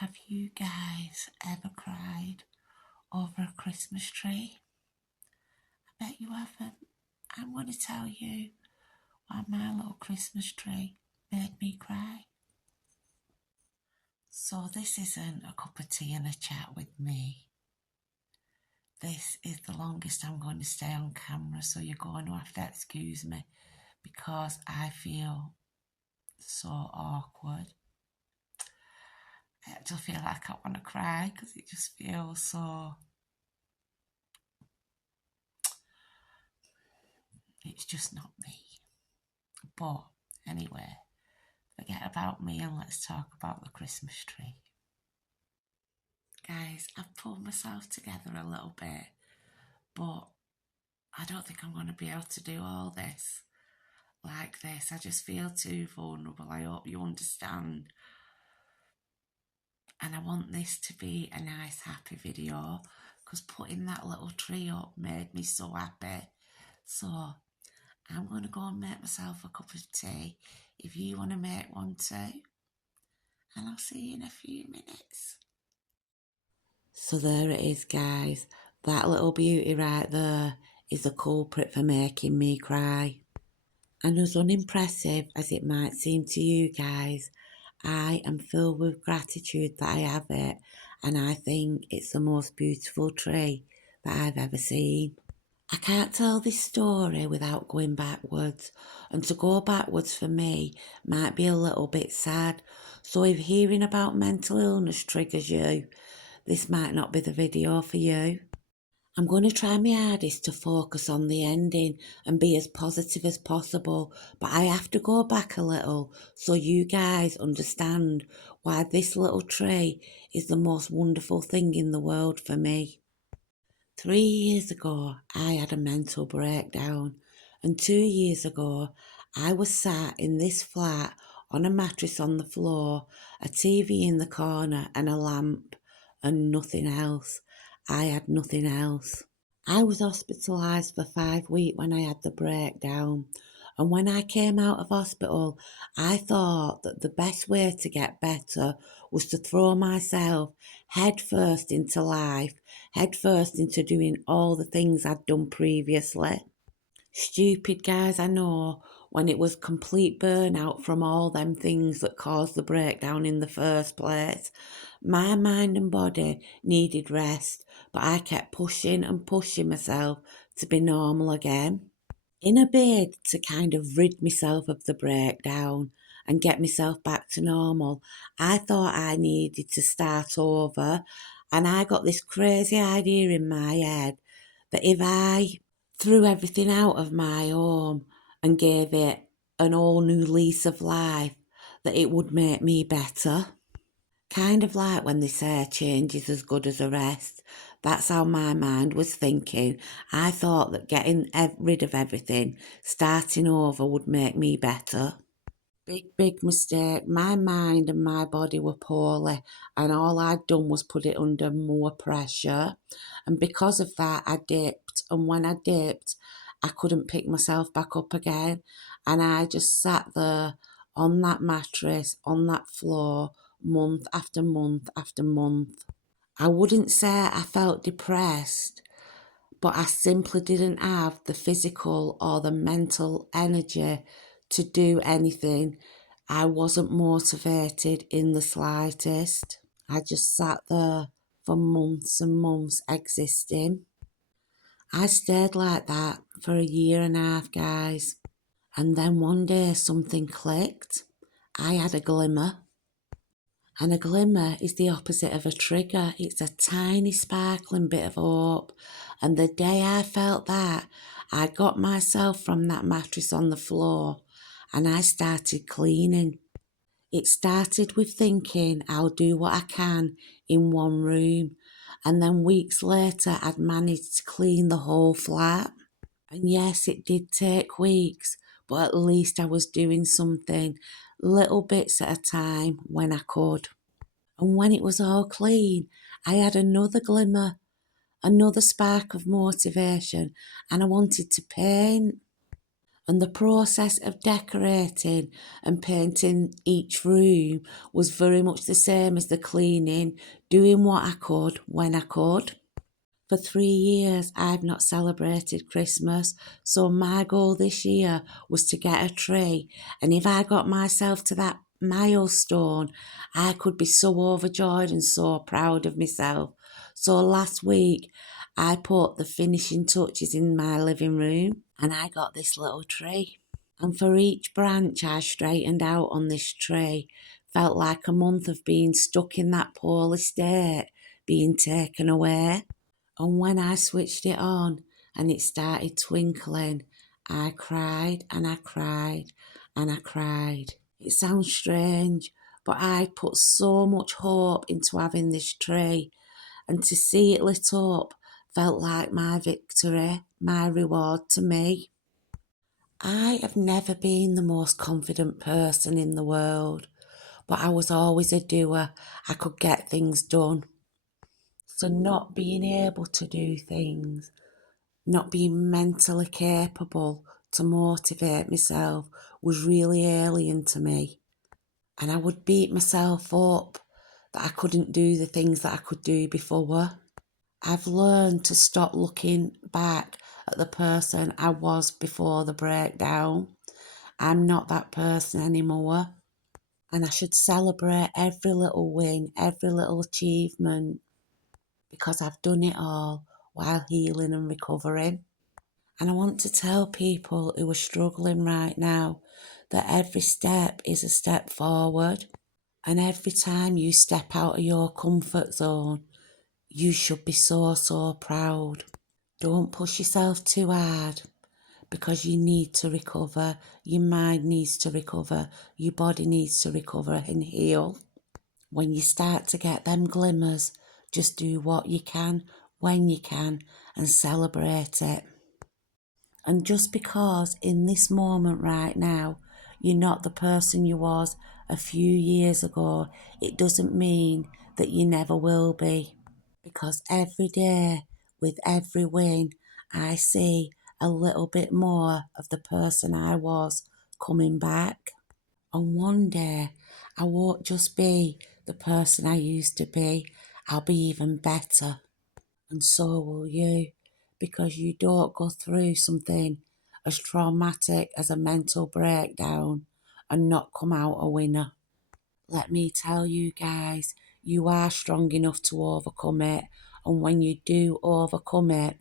Have you guys ever cried over a Christmas tree? I bet you haven't. I'm going to tell you why my little Christmas tree made me cry. So this isn't a cup of tea and a chat with me. This is the longest I'm going to stay on camera, so you're going to have to excuse me because I feel so awkward. I actually feel like I want to cry because it just feels so... It's just not me. But anyway, forget about me and let's talk about the Christmas tree. Guys, I've pulled myself together a little bit, but I don't think I'm going to be able to do all this like this. I just feel too vulnerable. I hope you understand. And I want this to be a nice, happy video because putting that little tree up made me so happy. So I'm going to go and make myself a cup of tea if you want to make one too. And I'll see you in a few minutes. So there it is, guys. That little beauty right there is the culprit for making me cry. And as unimpressive as it might seem to you guys, I am filled with gratitude that I have it, and I think it's the most beautiful tree that I've ever seen. I can't tell this story without going backwards, and to go backwards for me might be a little bit sad, so if hearing about mental illness triggers you, this might not be the video for you. I'm going to try my hardest to focus on the ending and be as positive as possible, but I have to go back a little so you guys understand why this little tree is the most wonderful thing in the world for me. 3 years ago, I had a mental breakdown, and 2 years ago, I was sat in this flat on a mattress on the floor, a TV in the corner, and a lamp, and nothing else. I had nothing else. I was hospitalised for 5 weeks when I had the breakdown, and when I came out of hospital, I thought that the best way to get better was to throw myself head first into life, head first into doing all the things I'd done previously. Stupid, guys, I know, when it was complete burnout from all them things that caused the breakdown in the first place. My mind and body needed rest, but I kept pushing and pushing myself to be normal again. In a bid to kind of rid myself of the breakdown and get myself back to normal, I thought I needed to start over, and I got this crazy idea in my head that if I threw everything out of my home and gave it an all new lease of life, that it would make me better. Kind of like when they say change is as good as a rest. That's how my mind was thinking. I thought that getting rid of everything, starting over, would make me better. Big mistake. My mind and my body were poorly, and all I'd done was put it under more pressure. And because of that, I dipped. And when I dipped, I couldn't pick myself back up again. And I just sat there on that mattress, on that floor, month after month after month. I wouldn't say I felt depressed, but I simply didn't have the physical or the mental energy to do anything. I wasn't motivated in the slightest. I just sat there for months and months existing. I stayed like that for 1.5 years, guys. And then one day something clicked. I had a glimmer. And a glimmer is the opposite of a trigger. It's a tiny sparkling bit of hope. And the day I felt that, I got myself from that mattress on the floor and I started cleaning. It started with thinking I'll do what I can in one room. And then weeks later, I'd managed to clean the whole flat. And yes, it did take weeks, but at least I was doing something, little bits at a time when I could. And when it was all clean, I had another glimmer, another spark of motivation, and I wanted to paint. And the process of decorating and painting each room was very much the same as the cleaning, doing what I could when I could. For 3 years, I've not celebrated Christmas, so my goal this year was to get a tree. And if I got myself to that milestone, I could be so overjoyed and so proud of myself. So last week, I put the finishing touches in my living room and I got this little tree. And for each branch I straightened out on this tree, felt like a month of being stuck in that poorly state being taken away. And when I switched it on and it started twinkling, I cried and I cried and I cried. It sounds strange, but I put so much hope into having this tree, and to see it lit up felt like my victory, my reward to me. I have never been the most confident person in the world, but I was always a doer. I could get things done. So not being able to do things, not being mentally capable to motivate myself was really alien to me. And I would beat myself up that I couldn't do the things that I could do before. I've learned to stop looking back at the person I was before the breakdown. I'm not that person anymore. And I should celebrate every little win, every little achievement, because I've done it all while healing and recovering. And I want to tell people who are struggling right now that every step is a step forward. And every time you step out of your comfort zone, you should be so, so proud. Don't push yourself too hard, because you need to recover. Your mind needs to recover. Your body needs to recover and heal. When you start to get them glimmers, just do what you can, when you can, and celebrate it. And just because in this moment right now, you're not the person you was a few years ago, it doesn't mean that you never will be. Because every day, with every win, I see a little bit more of the person I was coming back. And one day, I won't just be the person I used to be, I'll be even better. And so will you, because you don't go through something as traumatic as a mental breakdown and not come out a winner. Let me tell you guys, you are strong enough to overcome it. And when you do overcome it,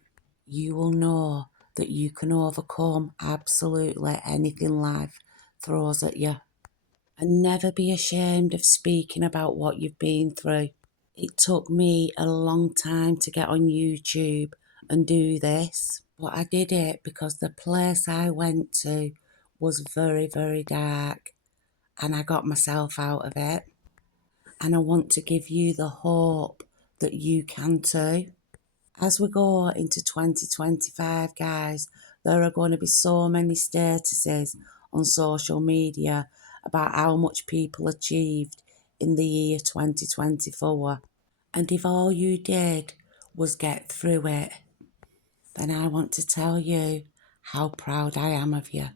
you will know that you can overcome absolutely anything life throws at you. And never be ashamed of speaking about what you've been through. It took me a long time to get on YouTube and do this, but I did it because the place I went to was very, very dark, and I got myself out of it. And I want to give you the hope that you can too. As we go into 2025, guys, there are going to be so many statuses on social media about how much people achieved in the year 2024. And if all you did was get through it, then I want to tell you how proud I am of you.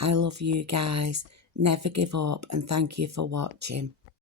I love you guys. Never give up, and thank you for watching.